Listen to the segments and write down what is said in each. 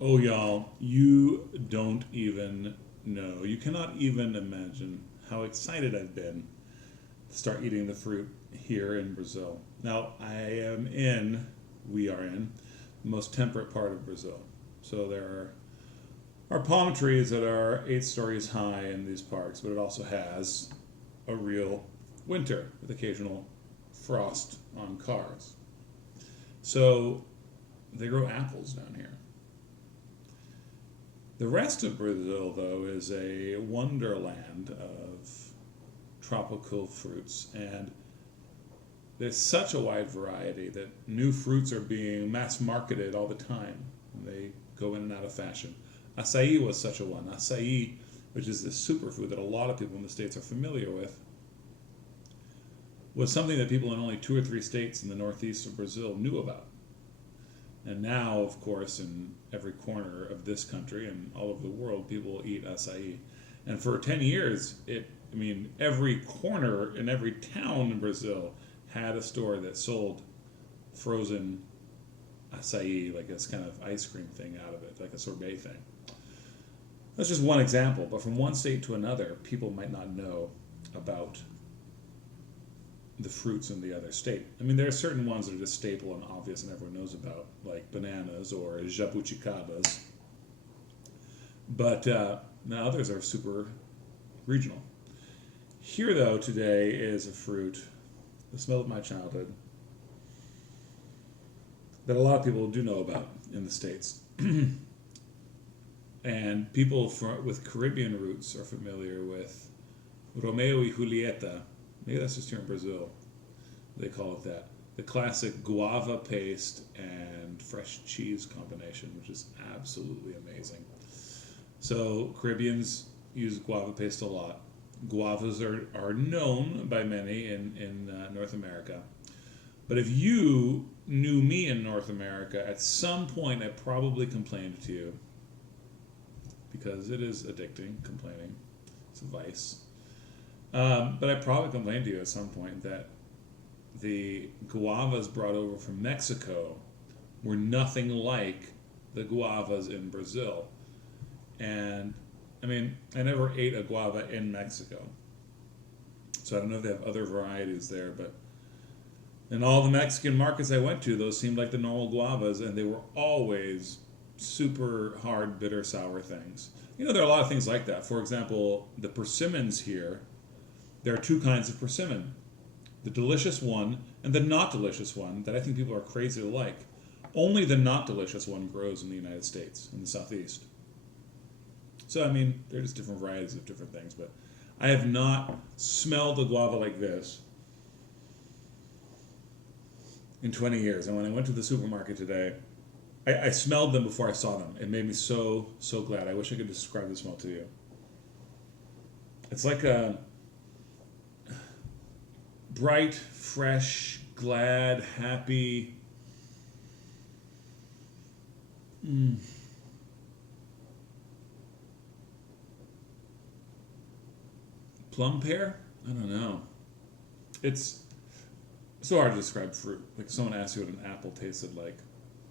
Oh, y'all, you don't even know. You cannot even imagine how excited I've been to start eating the fruit here in Brazil. Now, we are in the most temperate part of Brazil. So there are palm trees that are 8 stories high in these parks, but it also has a real winter with occasional frost on cars. So they grow apples down here. The rest of Brazil, though, is a wonderland of tropical fruits, and there's such a wide variety that new fruits are being mass marketed all the time. They go in and out of fashion. Acai was such a one. Acai, which is this superfood that a lot of people in the States are familiar with, was something that people in only 2 or 3 states in the northeast of Brazil knew about. And now, of course, in every corner of this country and all over the world, people eat acai. And for 10 years, every corner in every town in Brazil had a store that sold frozen acai, like this kind of ice cream thing out of it, like a sorbet thing. That's just one example, but from one state to another, people might not know about the fruits in the other state. There are certain ones that are just staple and obvious and everyone knows about, like bananas or jabuticabas. But now others are super regional. Here, though, today is a fruit, the smell of my childhood, that a lot of people do know about in the States. And people with Caribbean roots are familiar with Romeo y Julieta. Maybe that's just here in Brazil. They call it that. The classic guava paste and fresh cheese combination, which is absolutely amazing. So Caribbeans use guava paste a lot. Guavas are known by many in North America. But if you knew me in North America, at some point I probably complained to you, because it is addicting, complaining. It's a vice. But I probably complained to you at some point that the guavas brought over from Mexico were nothing like the guavas in Brazil. And I never ate a guava in Mexico. So I don't know if they have other varieties there, but in all the Mexican markets I went to, those seemed like the normal guavas, and they were always super hard, bitter, sour things. There are a lot of things like that. For example, the persimmons here, there are two kinds of persimmon: the delicious one and the not delicious one that I think people are crazy to like. Only the not delicious one grows in the United States, in the Southeast. So, they're just different varieties of different things, but I have not smelled a guava like this in 20 years. And when I went to the supermarket today, I smelled them before I saw them. It made me so, so glad. I wish I could describe the smell to you. It's like a bright, fresh, glad, happy. Plum pear? I don't know. It's so hard to describe fruit. Like someone asked you what an apple tasted like.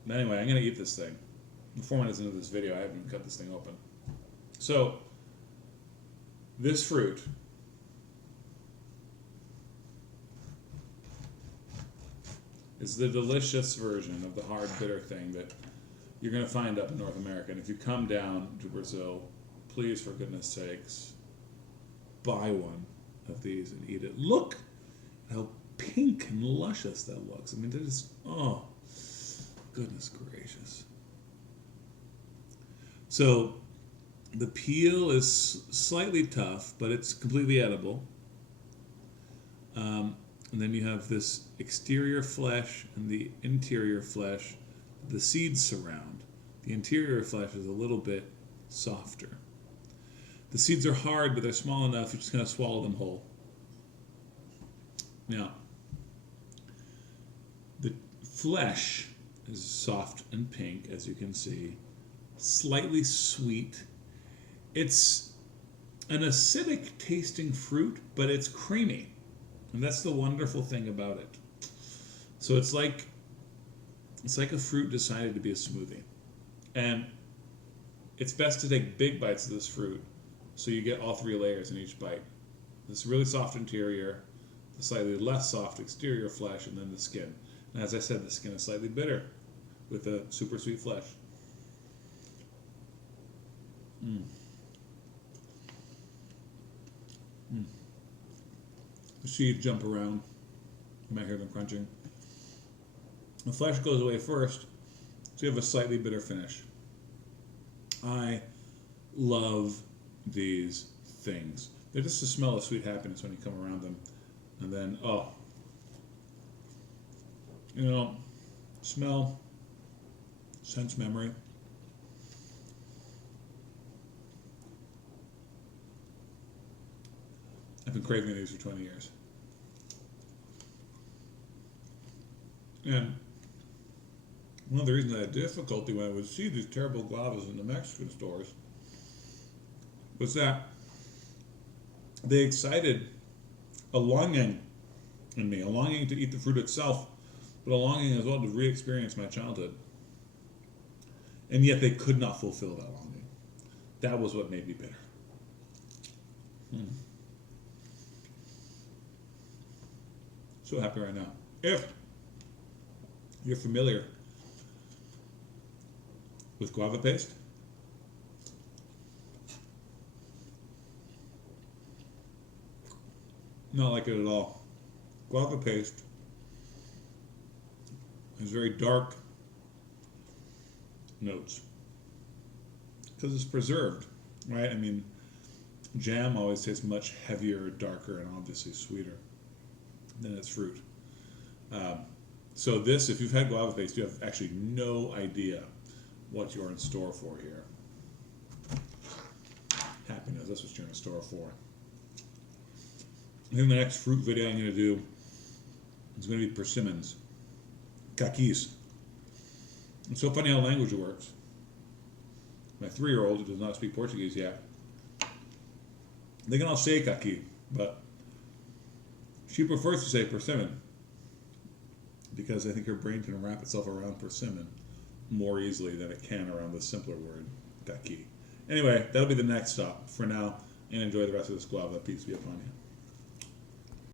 But anyway, I'm going to eat this thing. The 4 minutes into this video, I haven't cut this thing open. So, this fruit is the delicious version of the hard, bitter thing that you're going to find up in North America. And if you come down to Brazil, please, for goodness sakes, buy one of these and eat it. Look at how pink and luscious that looks. They're just, oh, goodness gracious. So the peel is slightly tough, but it's completely edible. And then you have this exterior flesh and the interior flesh the seeds surround. The interior flesh is a little bit softer. The seeds are hard, but they're small enough, you're just going to swallow them whole. Now, the flesh is soft and pink, as you can see, slightly sweet. It's an acidic tasting fruit, but it's creamy. And that's the wonderful thing about it. So it's like a fruit decided to be a smoothie. And It's best to take big bites of this fruit so you get all three layers in each bite. This really soft interior, the slightly less soft exterior flesh, and then the skin. And as I said, the skin is slightly bitter with a super sweet flesh. Mm. Mm. The seeds jump around. You might hear them crunching. The flesh goes away first, so you have a slightly bitter finish. I love these things. They're just a smell of sweet happiness when you come around them. And then, oh, you know, smell, sense memory. I've been craving these for 20 years. And one of the reasons I had difficulty when I would see these terrible guavas in the Mexican stores was that they excited a longing in me, a longing to eat the fruit itself, but a longing as well to re-experience my childhood. And yet they could not fulfill that longing. That was what made me bitter. So happy right now. If you're familiar with guava paste, not like it at all. Guava paste has very dark notes because it's preserved, right? I mean, jam always tastes much heavier, darker, and obviously sweeter than its fruit. So this, if you've had guava paste, you have actually no idea what you're in store for here. Happiness, that's what you're in store for. I think the next fruit video I'm going to do is going to be persimmons, kakis. It's so funny how language works. My 3-year-old, who does not speak Portuguese yet, they can all say kaki, but she prefers to say persimmon because I think her brain can wrap itself around persimmon more easily than it can around the simpler word kaki. Anyway, that'll be the next stop. For now, and enjoy the rest of this guava. Peace be upon you.